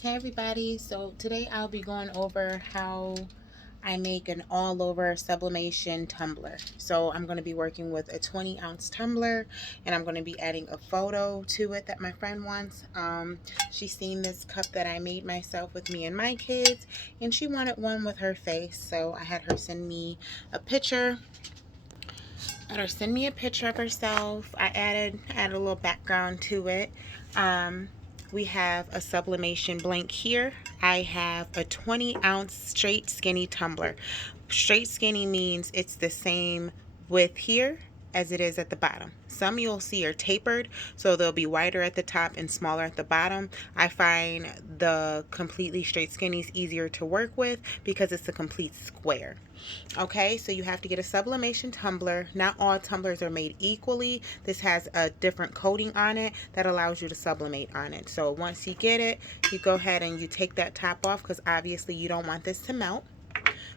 Hey everybody, so today I'll be going over how I make an all over sublimation tumbler. So I'm going to be working with a 20-ounce tumbler, and I'm going to be adding a photo to it that my friend wants. She's seen this cup that I made myself with me and my kids, and she wanted one with her face, so I had her send me a picture. Of herself. I added a little background to it. We have a sublimation blank here. I have a 20-ounce straight skinny tumbler. Straight skinny means it's the same width here as it is at the bottom. Some you'll see are tapered, so they'll be wider at the top and smaller at the bottom. I find the completely straight skinnies easier to work with because it's a complete square. Okay, so you have to get a sublimation tumbler. Not all tumblers are made equally. This has a different coating on it that allows you to sublimate on it. So once you get it, you go ahead and you take that top off because obviously you don't want this to melt.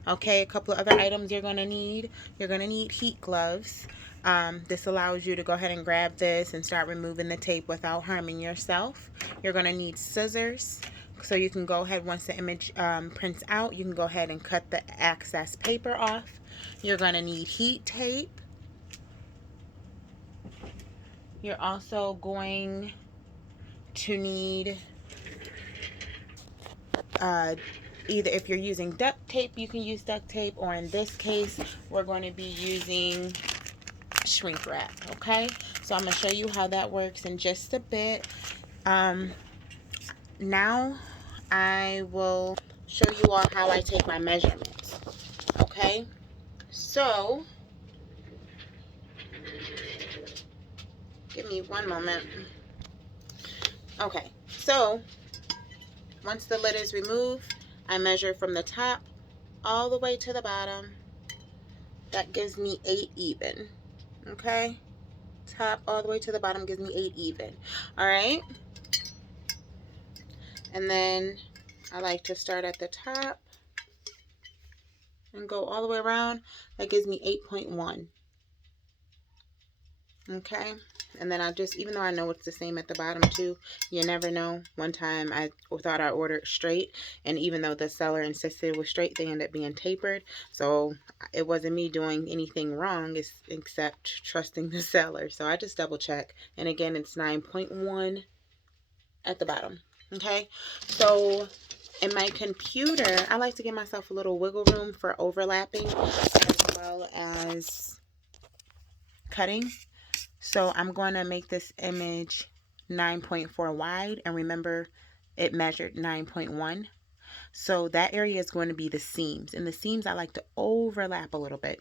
Okay, a couple of other items you're going to need. You're going to need heat gloves. This allows you to go ahead and grab this and start removing the tape without harming yourself. You're going to need scissors. So you can go ahead, once the image prints out, you can go ahead and cut the excess paper off. You're going to need heat tape. You're also going to need either, if you're using duct tape, you can use duct tape, or in this case, we're going to be using shrink wrap. Okay, so I'm going to show you how that works in just a bit. Now I will show you all how I take my measurements. Okay, so give me one moment. Okay, so once the lid is removed, I measure from the top all the way to the bottom. That gives me 8 even. Okay, top all the way to the bottom gives me 8 even. All right, and then I like to start at the top and go all the way around. That gives me 8.1. Okay, and then I just, even though I know it's the same at the bottom too, you never know. One time I thought I ordered straight, and even though the seller insisted it was straight, they ended up being tapered. So it wasn't me doing anything wrong, except trusting the seller. So I just double check, and again, it's 9.1 at the bottom. Okay, so in my computer, I like to give myself a little wiggle room for overlapping as well as cutting. So I'm going to make this image 9.4 wide, and remember it measured 9.1. So that area is going to be the seams, and the seams I like to overlap a little bit.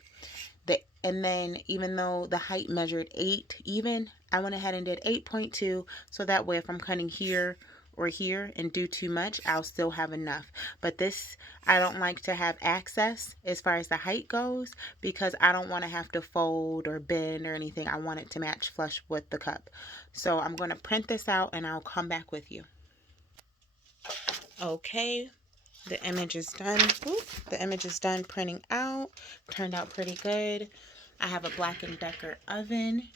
And then even though the height measured 8 even, I went ahead and did 8.2, so that way if I'm cutting here or here and do too much, I'll still have enough. But this, I don't like to have access as far as the height goes, because I don't want to have to fold or bend or anything. I want it to match flush with the cup. So I'm going to print this out and I'll come back with you. Okay, the image is done. The image is done printing out. Turned out pretty good. I have a Black & Decker oven.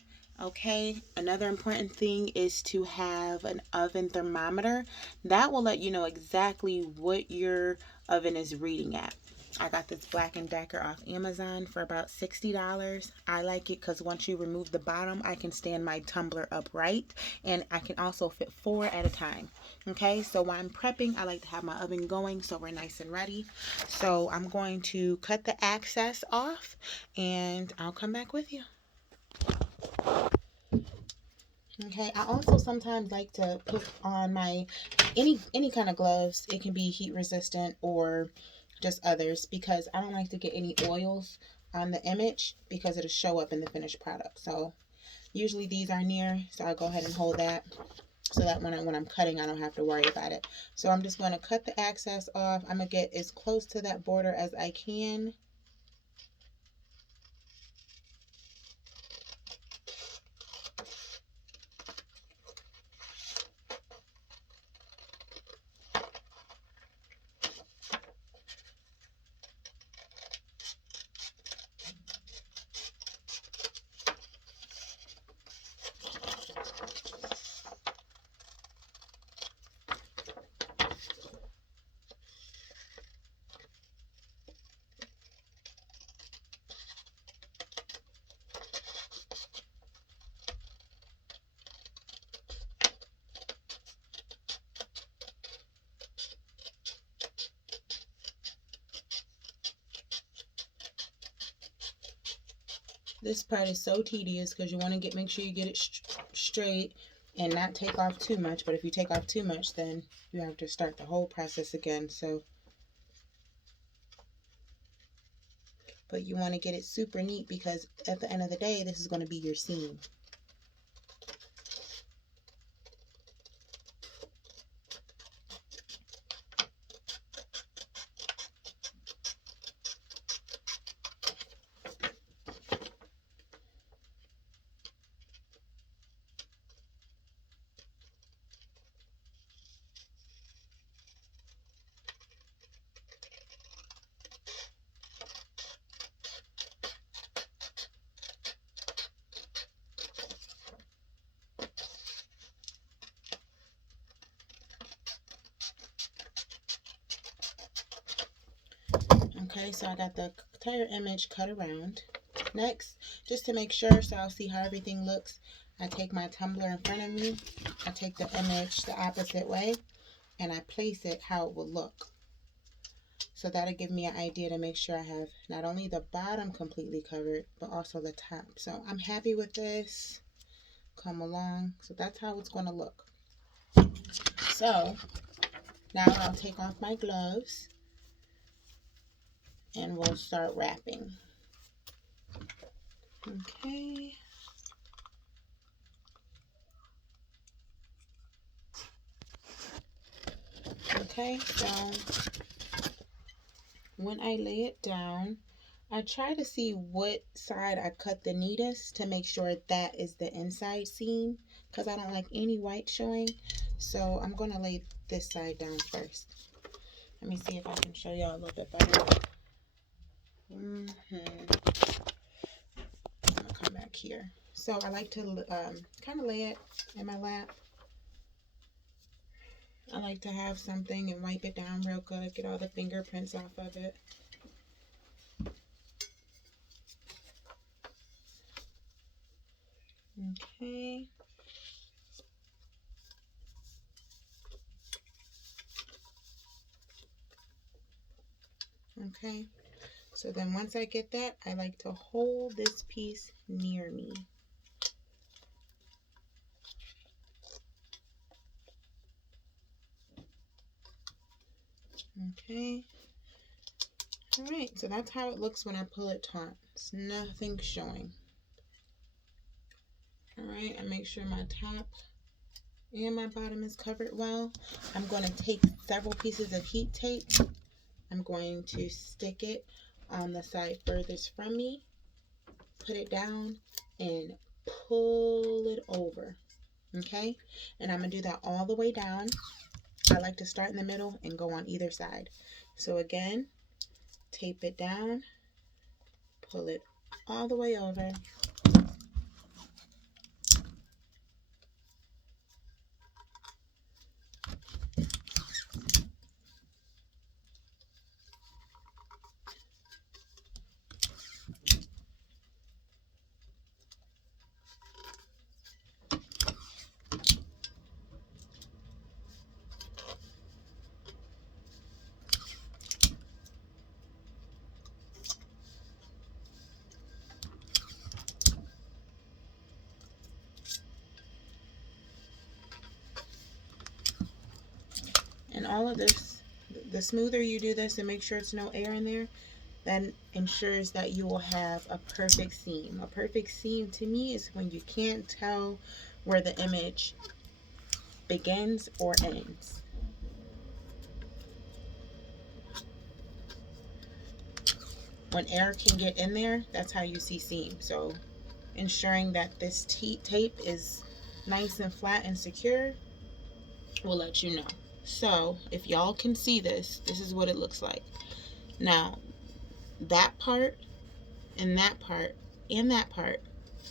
Okay, another important thing is to have an oven thermometer. That will let you know exactly what your oven is reading at. I got this Black & Decker off Amazon for about $60. I like it because once you remove the bottom, I can stand my tumbler upright, and I can also fit 4 at a time. Okay, so while I'm prepping, I like to have my oven going so we're nice and ready. So I'm going to cut the excess off, and I'll come back with you. Okay, I also sometimes like to put on my any kind of gloves. It can be heat resistant or just others, because I don't like to get any oils on the image because it'll show up in the finished product. So usually these are near, so I'll go ahead and hold that so that when I'm cutting, I don't have to worry about it. So I'm just going to cut the excess off. I'm going to get as close to that border as I can. This part is so tedious because you want to make sure you get it straight and not take off too much. But if you take off too much, then you have to start the whole process again. So, but you want to get it super neat because at the end of the day, this is going to be your seam. Okay, so I got the entire image cut around. Next, just to make sure, so I'll see how everything looks, I take my tumbler in front of me, I take the image the opposite way, and I place it how it will look. So that'll give me an idea to make sure I have not only the bottom completely covered, but also the top. So I'm happy with this. Come along. So that's how it's going to look. So now I'll take off my gloves and we'll start wrapping. Okay. Okay, so when I lay it down, I try to see what side I cut the neatest to make sure that is the inside seam because I don't like any white showing. So I'm going to lay this side down first. Let me see if I can show y'all a little bit better. I'm going to come back here. So I like to kind of lay it in my lap. I like to have something and wipe it down real good, get all the fingerprints off of it. Okay. Okay. So then once I get that, I like to hold this piece near me. Okay. All right. So that's how it looks when I pull it taut. It's nothing showing. All right. I make sure my top and my bottom is covered well. I'm going to take several pieces of heat tape. I'm going to stick it on the side furthest from me, put it down, and pull it over. Okay? And I'm going to do that all the way down. I like to start in the middle and go on either side. So again, tape it down, pull it all the way over. And all of this, the smoother you do this and make sure it's no air in there, that ensures that you will have a perfect seam. A perfect seam to me is when you can't tell where the image begins or ends. When air can get in there, that's how you see seam. So ensuring that this tape is nice and flat and secure will let you know. So if y'all can see this, this is what it looks like. Now, that part and that part and that part,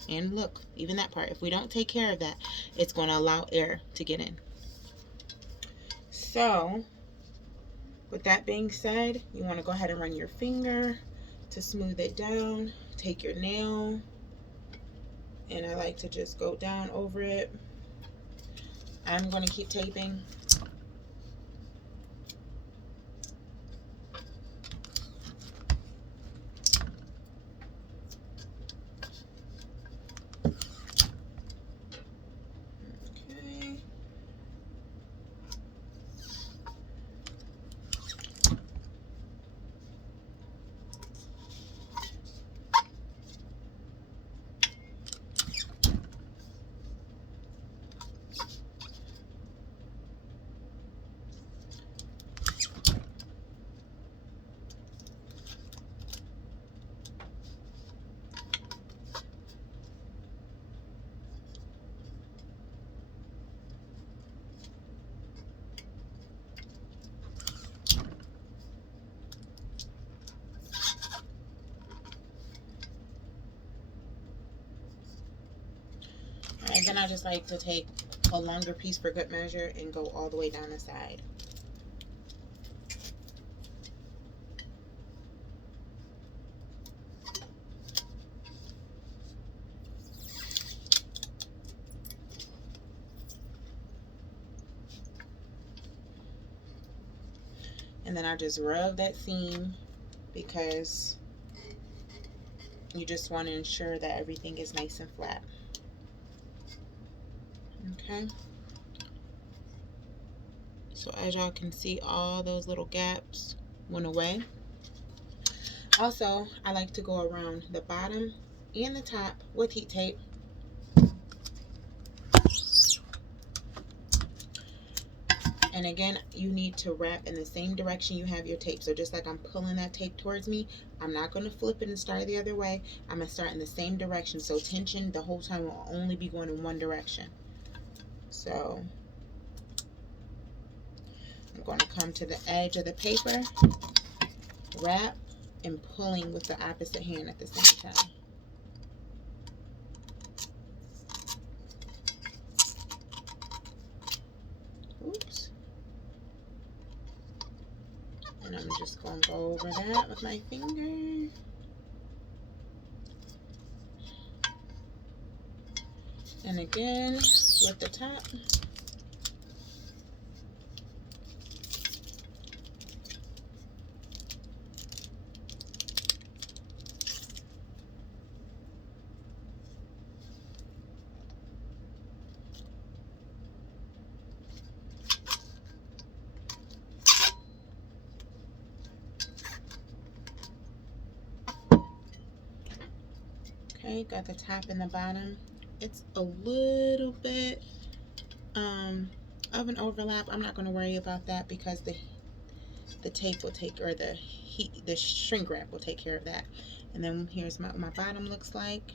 and look, even that part, if we don't take care of that, it's going to allow air to get in. So with that being said, you want to go ahead and run your finger to smooth it down. Take your nail, and I like to just go down over it. I'm going to keep taping. And I just like to take a longer piece for good measure and go all the way down the side. And then I just rub that seam because you just want to ensure that everything is nice and flat. Okay. So as y'all can see, all those little gaps went away. Also, I like to go around the bottom and the top with heat tape. And again, you need to wrap in the same direction you have your tape. So just like I'm pulling that tape towards me, I'm not going to flip it and start the other way. I'm going to start in the same direction. So tension the whole time will only be going in one direction. So I'm going to come to the edge of the paper, wrap, and pulling with the opposite hand at the same time. Oops. And I'm just going to go over that with my finger. And again, with the top. Okay, got the top and the bottom. It's a little bit of an overlap. I'm not going to worry about that because the tape will take, or the shrink wrap will take care of that. And then here's what my bottom looks like.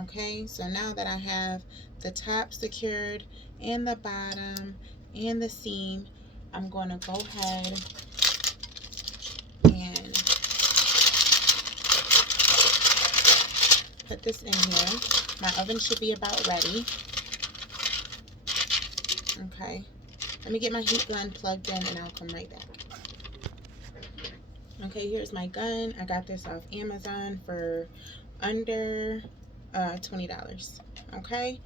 Okay, so now that I have the top secured and the bottom and the seam, I'm going to go ahead and put this in here. My oven should be about ready. Okay, let me get my heat gun plugged in and I'll come right back. Okay, here's my gun. I got this off Amazon for under $20. Okay,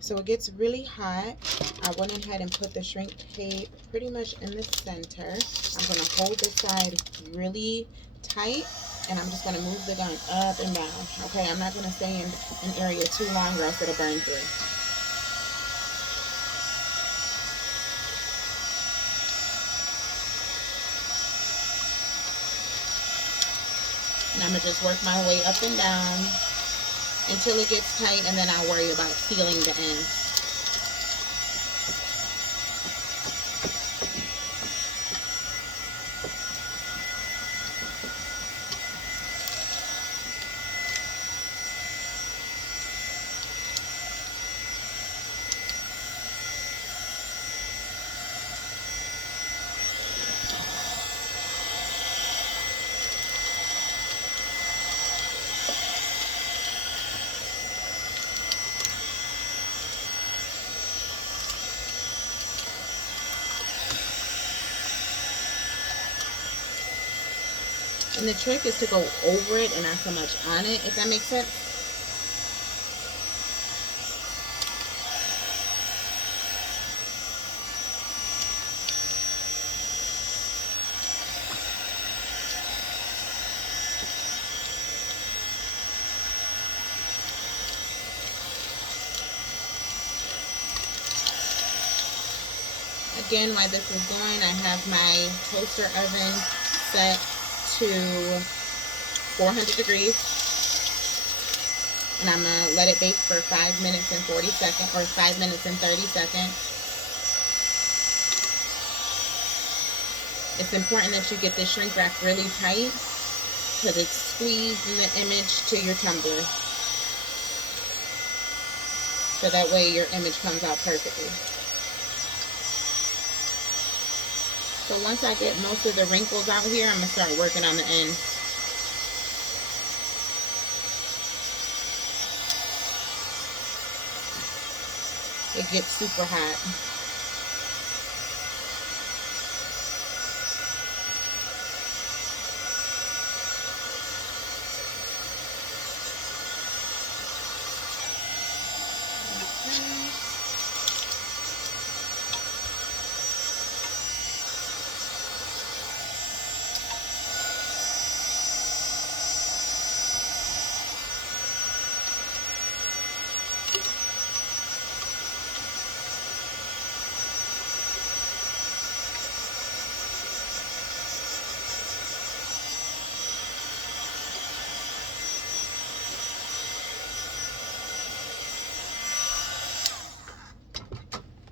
so it gets really hot. I went ahead and put the shrink tape pretty much in the center. I'm going to hold this side really tight, and I'm just going to move the gun up and down. Okay, I'm not going to stay in an area too long or else it'll burn through. And I'm going to just work my way up and down until it gets tight, and then I'll worry about sealing the ends. And the trick is to go over it and not so much on it, if that makes sense. Again, while this is going, I have my toaster oven set to 400 degrees, and I'm gonna let it bake for 5 minutes and 40 seconds, or 5 minutes and 30 seconds. It's important that you get this shrink wrap really tight because it's squeezing the image to your tumbler, so that way your image comes out perfectly. So once I get most of the wrinkles out here, I'm going to start working on the ends. it gets super hot.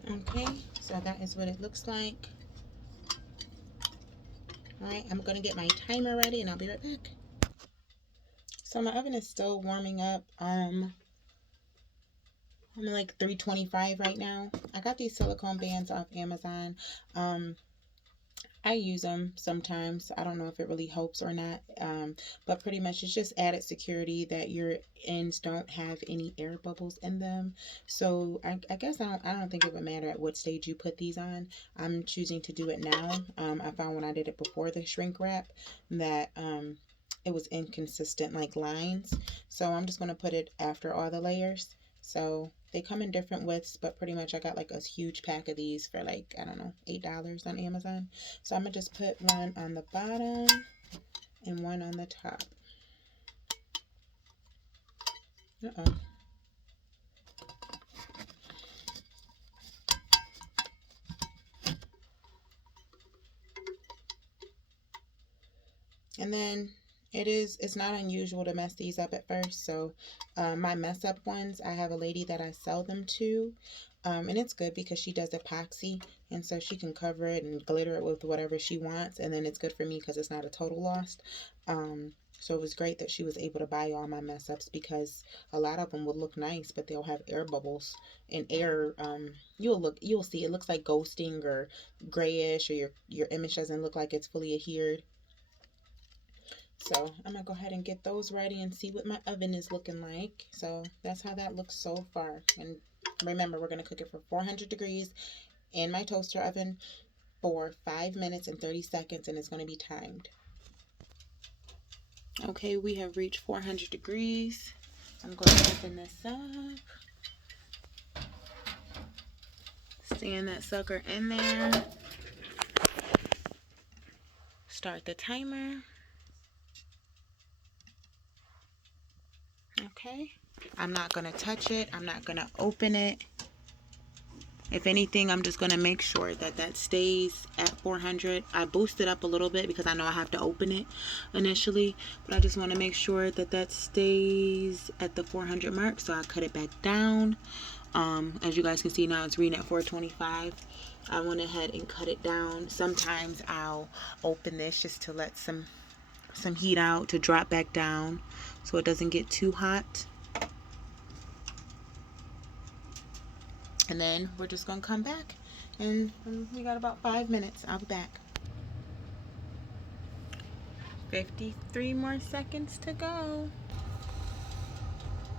Okay, so that is what it looks like. Alright, I'm going to get my timer ready and I'll be right back. So my oven is still warming up. I'm like 325 right now. I got these silicone bands off Amazon. I use them sometimes. I don't know if it really helps or not, but pretty much it's just added security that your ends don't have any air bubbles in them. So I guess I don't think it would matter at what stage you put these on. I'm choosing to do it now. I found when I did it before the shrink wrap that it was inconsistent like lines. So I'm just going to put it after all the layers. So they come in different widths, but pretty much I got like a huge pack of these for like, I don't know, $8 on Amazon. So I'm going to just put one on the bottom and one on the top. Uh-oh. And then it's not unusual to mess these up at first. So my mess up ones, I have a lady that I sell them to. And it's good because she does epoxy. And so she can cover it and glitter it with whatever she wants. And then it's good for me because it's not a total loss. So it was great that she was able to buy all my mess ups because a lot of them would look nice, but they'll have air bubbles and air. You'll see it looks like ghosting or grayish, or your image doesn't look like it's fully adhered. So I'm gonna go ahead and get those ready and see what my oven is looking like. So that's how that looks so far. And remember, we're gonna cook it for 400 degrees in my toaster oven for 5 minutes and 30 seconds, and it's gonna be timed. Okay, we have reached 400 degrees. I'm going to open this up. Stand that sucker in there. Start the timer. Okay. I'm not going to touch it. I'm not going to open it. If anything, I'm just going to make sure that that stays at 400. I boosted up a little bit because I know I have to open it initially. But I just want to make sure that that stays at the 400 mark. So I cut it back down. As you guys can see now, it's reading at 425. I went ahead and cut it down. Sometimes I'll open this just to let some heat out to drop back down so it doesn't get too hot. And then we're just going to come back. And we got about 5 minutes. I'll be back. 53 more seconds to go.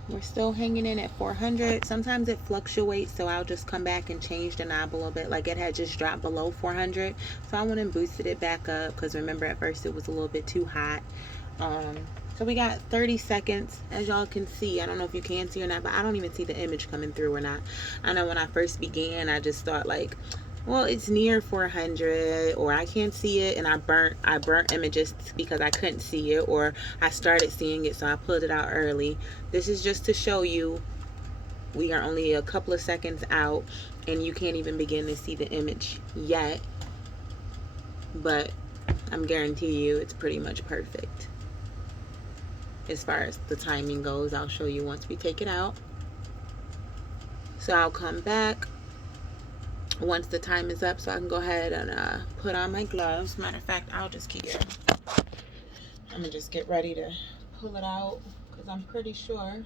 We're still hanging in at 400. Sometimes it fluctuates, so I'll just come back and change the knob a little bit. Like it had just dropped below 400. So I went and boosted it back up because remember at first it was a little bit too hot. So we got 30 seconds. As y'all can see, I don't know if you can see or not, but I don't even see the image coming through or not. I know when I first began, I just thought like, well, it's near 400, or I can't see it, and I burnt images because I couldn't see it, or I started seeing it, so I pulled it out early. This is just to show you we are only a couple of seconds out, and you can't even begin to see the image yet, but I'm guaranteeing you it's pretty much perfect. As far as the timing goes, I'll show you once we take it out. So I'll come back once the time is up so I can go ahead and put on my gloves. Matter of fact, I'll just keep it. I'm gonna just get ready to pull it out because I'm pretty sure.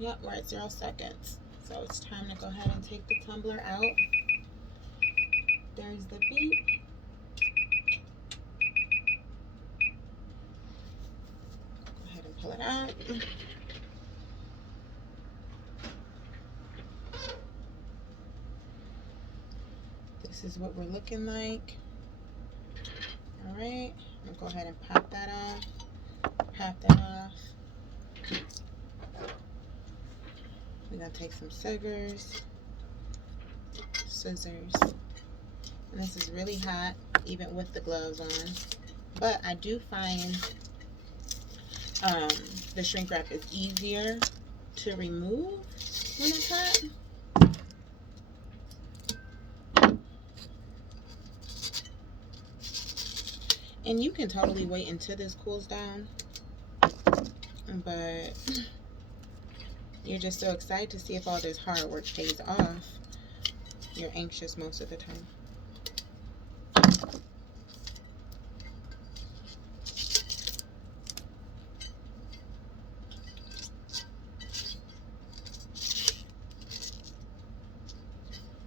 Yep, we're at 0 seconds. So it's time to go ahead and take the tumbler out. There's the beep. Go ahead and pull it out. This is what we're looking like. All right, I'm gonna go ahead and pop that off. Pop that off. We're gonna take some scissors. And this is really hot, even with the gloves on. But I do find the shrink wrap is easier to remove when it's hot. And you can totally wait until this cools down, but you're just so excited to see if all this hard work pays off. You're anxious most of the time.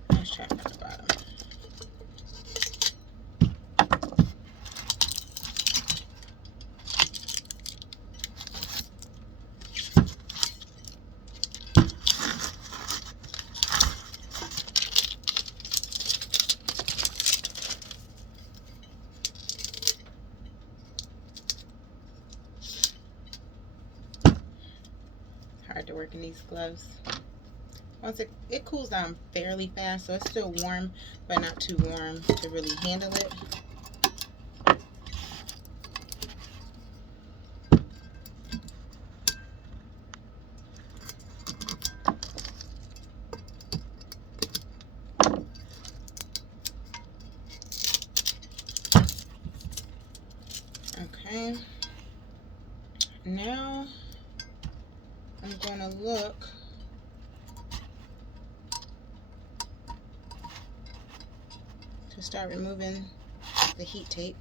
Let's try from the bottom. Hard to work in these gloves. Once it cools down fairly fast, so it's still warm, but not too warm to really handle it. Okay. Now I'm going to look to start removing the heat tape.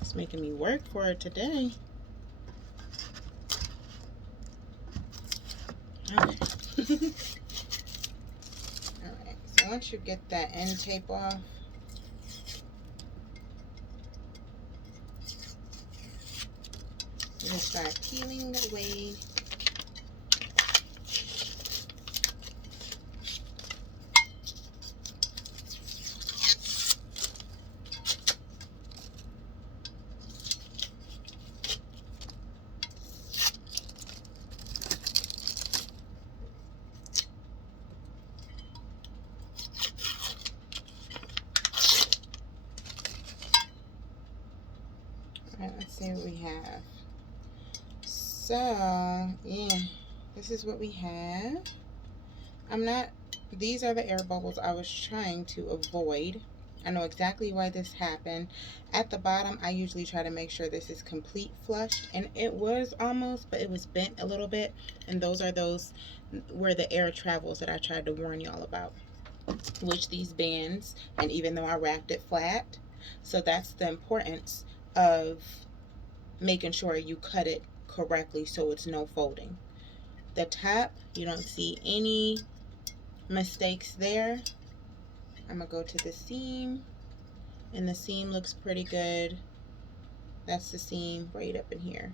It's making me work for it today. Okay. Alright, so once you get that end tape off, you just start peeling away. Let's see what we have. So, yeah, this is what we have. These are the air bubbles I was trying to avoid. I know exactly why this happened. At the bottom, I usually try to make sure this is complete flushed, and it was almost, but it was bent a little bit, and those are those where the air travels that I tried to warn y'all about, which these bands, and even though I wrapped it flat, so that's the importance of making sure you cut it correctly so it's no folding. The top, you don't see any mistakes there. I'm gonna go to the seam, and the seam looks pretty good. That's the seam right up in here.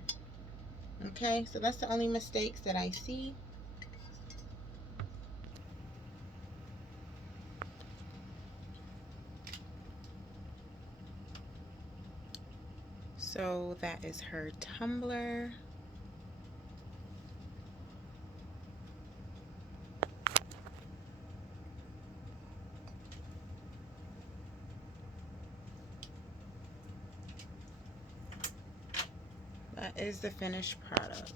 Okay, so that's the only mistakes that I see. So that is her tumbler. That is the finished product.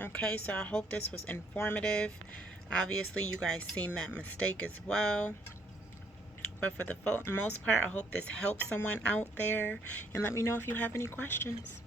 Okay, so I hope this was informative. Obviously, you guys seen that mistake as well. But for the most part, I hope this helps someone out there. And let me know if you have any questions.